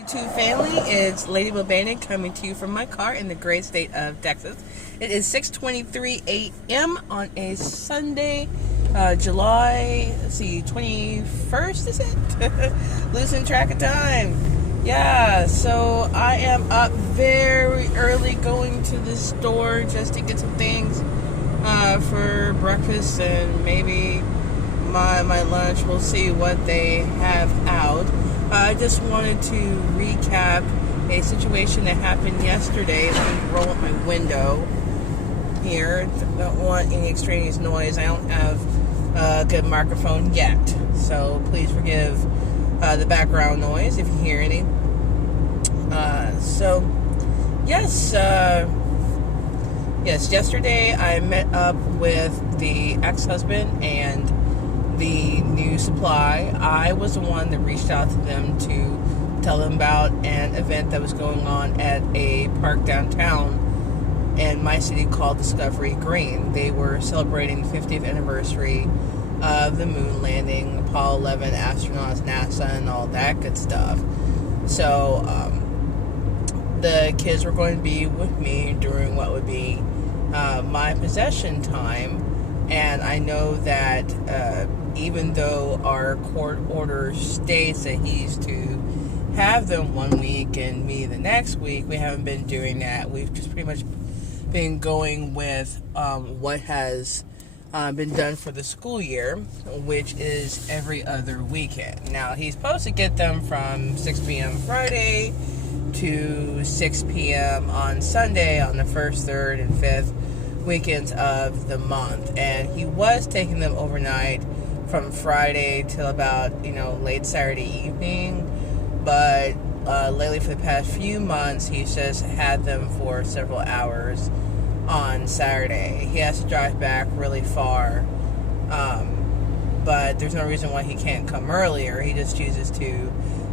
YouTube family, it's Lady Bobanic coming to you from my car in the great state of Texas. It is 6:23 a.m. on a Sunday, July, 21st, is it? Losing track of time. Yeah, so I am up very early going to the store just to get some things for breakfast and maybe my lunch. We'll see what they have out. I just wanted to recap a situation that happened yesterday. Let me roll up my window here. Don't want any extraneous noise. I don't have a good microphone yet, so please forgive the background noise if you hear any. Yes, yesterday I met up with the ex-husband and the new supply. I was the one that reached out to them to tell them about an event that was going on at a park downtown in my city called Discovery Green. They were celebrating the 50th anniversary of the moon landing, Apollo 11 astronauts, NASA, and all that good stuff. So the kids were going to be with me during what would be my possession time. And I know that even though our court order states that he's to have them one week and me the next week, we haven't been doing that. We've just pretty much been going with what has been done for the school year, which is every other weekend. Now, he's supposed to get them from 6 p.m. Friday to 6 p.m. on Sunday on the 1st, 3rd, and 5th weekends of the month, and he was taking them overnight from Friday till about late Saturday evening, but lately for the past few months he's just had them for several hours on Saturday. He has to drive back really far, but there's no reason why he can't come earlier. He just chooses to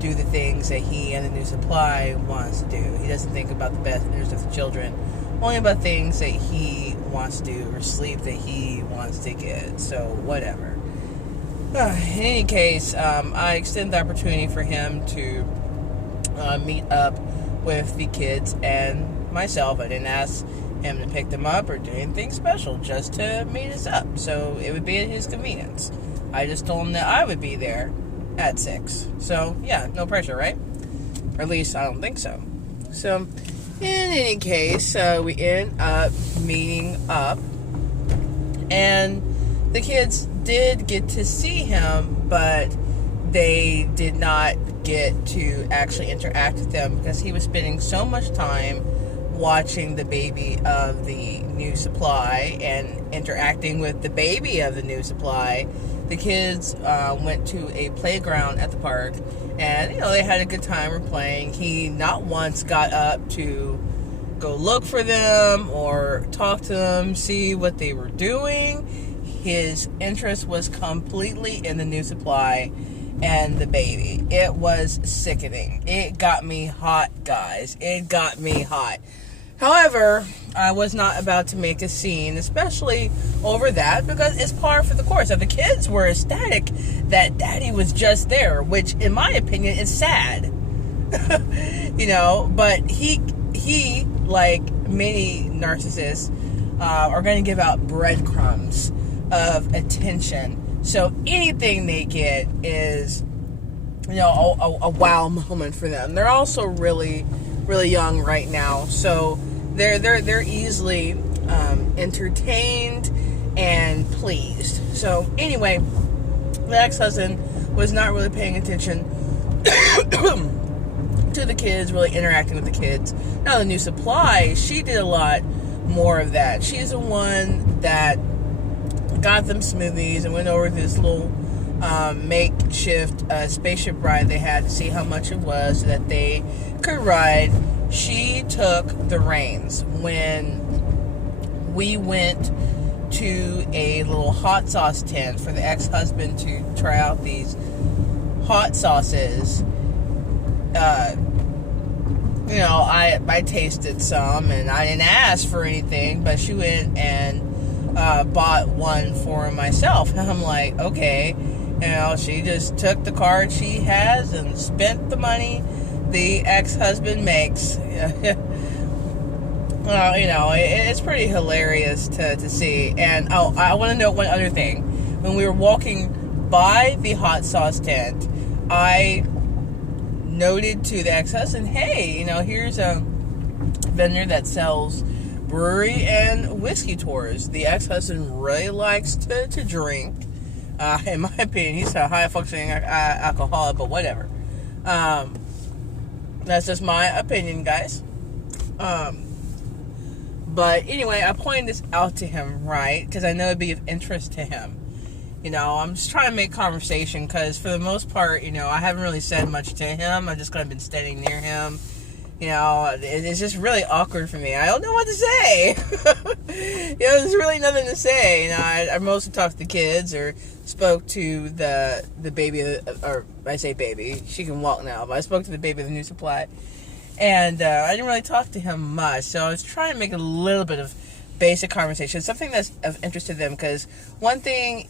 do the things that he and the new supply wants to do. He doesn't think about the best interest of the children, only about things that he wants to do or sleep that he wants to get. So whatever. In any case, I extend the opportunity for him to meet up with the kids and myself. I didn't ask him to pick them up or do anything special, just to meet us up. So it would be at his convenience. I just told him that I would be there at 6. So yeah, no pressure, right? Or at least I don't think so. So in any case, we end up meeting up, and the kids did get to see him, but they did not get to actually interact with them because he was spending so much time watching the baby of the new supply and interacting with the baby of the new supply. The kids went to a playground at the park, and they had a good time playing. He not once got up to go look for them or talk to them, see what they were doing. His interest was completely in the new supply and the baby. It was sickening. It got me hot, guys. It got me hot. However, I was not about to make a scene, especially over that, because it's par for the course. Now, the kids were ecstatic that Daddy was just there, which, in my opinion, is sad. But he, like many narcissists, are going to give out breadcrumbs of attention. So anything they get is, a wow moment for them. They're also really, really young right now, so they're easily entertained and pleased. So anyway, the ex-husband was not really paying attention to the kids, really interacting with the kids. Now the new supply, she did a lot more of that. She's the one that got them smoothies and went over this little makeshift spaceship ride they had to see how much it was so that they could ride. She took the reins when we went to a little hot sauce tent for the ex-husband to try out these hot sauces. I tasted some, and I didn't ask for anything, but she went and bought one for myself. And I'm like, okay. She just took the card she has and spent the money the ex-husband makes. Well, it's pretty hilarious to see. And I want to note one other thing. When we were walking by the hot sauce tent, I noted to the ex-husband, hey, here's a vendor that sells brewery and whiskey tours. The ex-husband really likes to drink. In my opinion, he's a high-functioning alcoholic, but whatever. That's just my opinion, guys. But anyway, I pointed this out to him, right? Because I know it'd be of interest to him. I'm just trying to make conversation because for the most part, I haven't really said much to him. I've just kind of been standing near him. It's just really awkward for me. I don't know what to say. There's really nothing to say. I mostly talked to the kids or spoke to the baby, or I say baby, she can walk now, but I spoke to the baby of the New Supply. And I didn't really talk to him much, so I was trying to make a little bit of basic conversation, something that's of interest to them, because one thing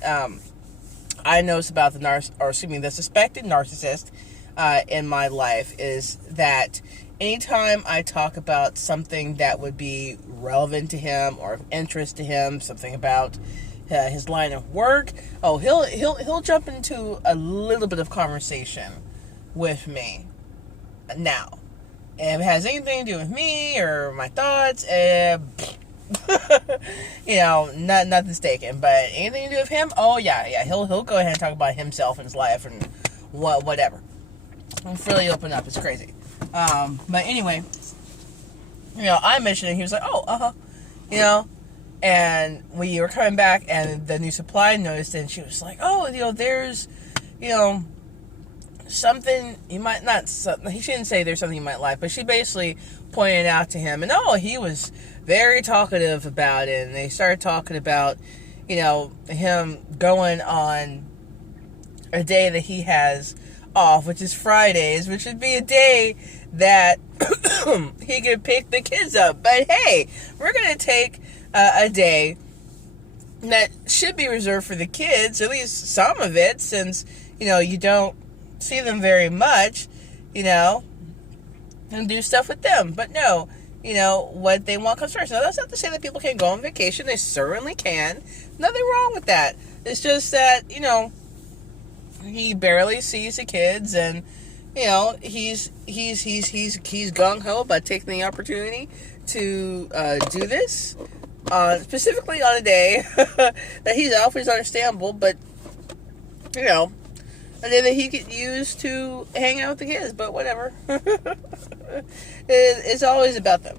I noticed about the suspected narcissist in my life is that anytime I talk about something that would be relevant to him or of interest to him, something about his line of work, he'll jump into a little bit of conversation with me. Now, if it has anything to do with me or my thoughts, nothing's taken. But anything to do with him, he'll go ahead and talk about himself and his life and whatever. He'll really open up. It's crazy. But anyway, I mentioned it. He was like, and we were coming back, and the New Supply noticed it, and she was like, there's, something you might not, he shouldn't say there's something you might like, but she basically pointed out to him, and he was very talkative about it, and they started talking about, him going on a day that he has off, which is Fridays, which would be a day that he could pick the kids up, but hey, we're going to take a day that should be reserved for the kids, at least some of it, since, you don't see them very much, and do stuff with them. But no, what they want comes first. Now, that's not to say that people can't go on vacation. They certainly can. Nothing wrong with that. It's just that, he barely sees the kids, and, he's gung-ho about taking the opportunity to do this, specifically on a day that he's off, which is understandable, but, a day that he could use to hang out with the kids, but whatever. It's always about them.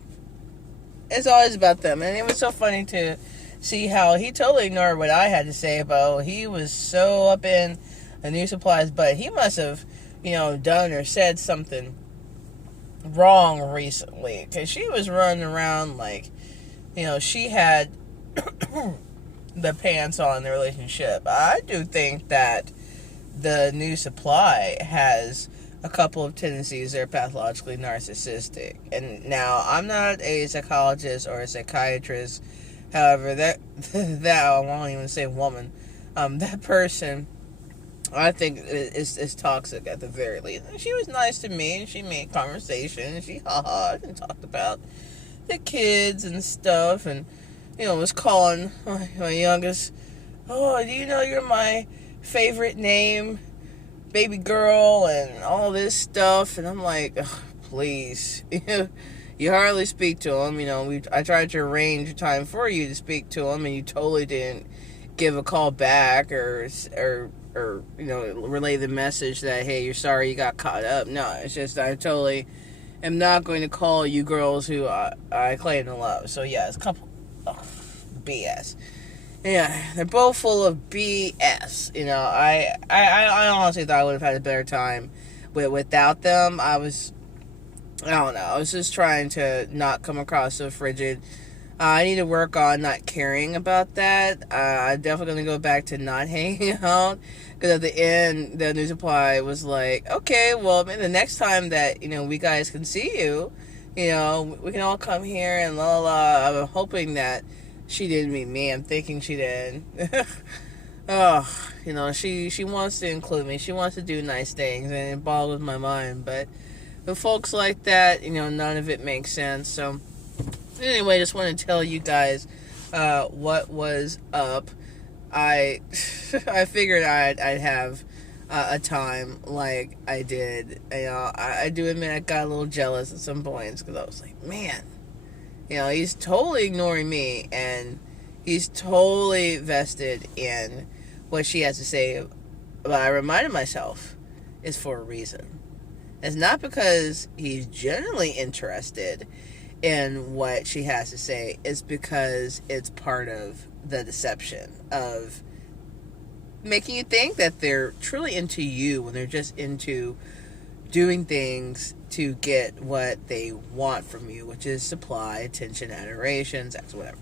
It's always about them. And it was so funny to see how he totally ignored what I had to say about, he was so up in the New Supplies, but he must have, done or said something wrong recently, because she was running around like, she had the pants on in the relationship. I do think that the New Supply has a couple of tendencies that are pathologically narcissistic. And now, I'm not a psychologist or a psychiatrist. However, that I won't even say woman. That person, I think, is toxic at the very least. And she was nice to me, and she made conversation, and she ha-ha and talked about the kids and stuff, and, was calling my youngest, do you know you're my favorite name, baby girl, and all this stuff. And I'm like, please. You hardly speak to him. I tried to arrange a time for you to speak to him, and you totally didn't give a call back or relay the message that, hey, you're sorry you got caught up. No, it's just I totally am not going to call you girls who I claim to love. So yeah, it's a couple BS. Yeah, they're both full of BS. I honestly thought I would have had a better time without them. I don't know. I was just trying to not come across so frigid. I need to work on not caring about that. I'm definitely going to go back to not hanging out. Because at the end, the New Supply was like, okay, well, maybe the next time that, we guys can see you, we can all come here and la la. I'm hoping that she didn't meet me. I'm thinking she did. She wants to include me. She wants to do nice things, and it boggles my mind. But with folks like that, none of it makes sense. So anyway, just want to tell you guys what was up. I I figured I'd have a time like I did. I do admit I got a little jealous at some points because I was like, man, he's totally ignoring me and he's totally vested in what she has to say. But I reminded myself it's for a reason. It's not because he's genuinely interested in what she has to say. It's because it's part of the deception of making you think that they're truly into you when they're just into doing things to get what they want from you, which is supply, attention, adoration, sex, whatever.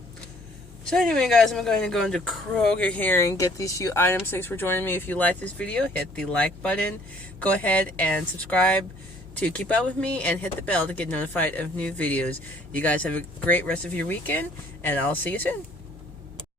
So anyway, guys, I'm going to go into Kroger here and get these few items. Thanks for joining me. If you like this video, hit the like button. Go ahead and subscribe to keep up with me and hit the bell to get notified of new videos. You guys have a great rest of your weekend, and I'll see you soon.